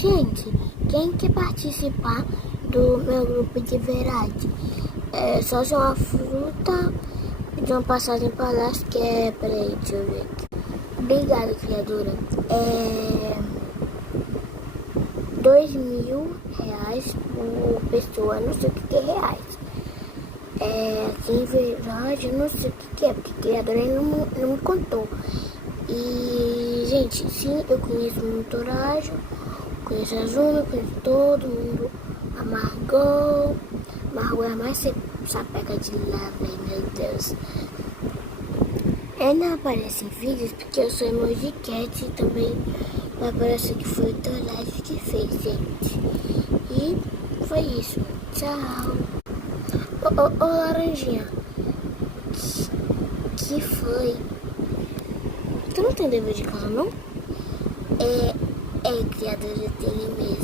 Gente, quem quer participar do meu grupo de verdade? É só ser uma fruta, pedir uma passagem para lá, que é... Peraí, deixa eu ver aqui. Obrigada, criadora. R$ 2.000 por pessoa, não sei o que é reais. Aqui em verdade, eu não sei o que é, porque a criadora ainda não me contou. E, gente, sim, eu conheço muito Horácio, conheço a Zuna, conheço todo mundo. A Margot é a mais sapeca de lá, velho, meu Deus. Ainda aparece em vídeos porque eu sou emoji cat e também vai aparecer que foi o Torage que fez, gente. E foi isso. Tchau. Ô, Laranjinha. Que foi? Tu não tem dever de casa, não? Criadora, eu tenho mesmo.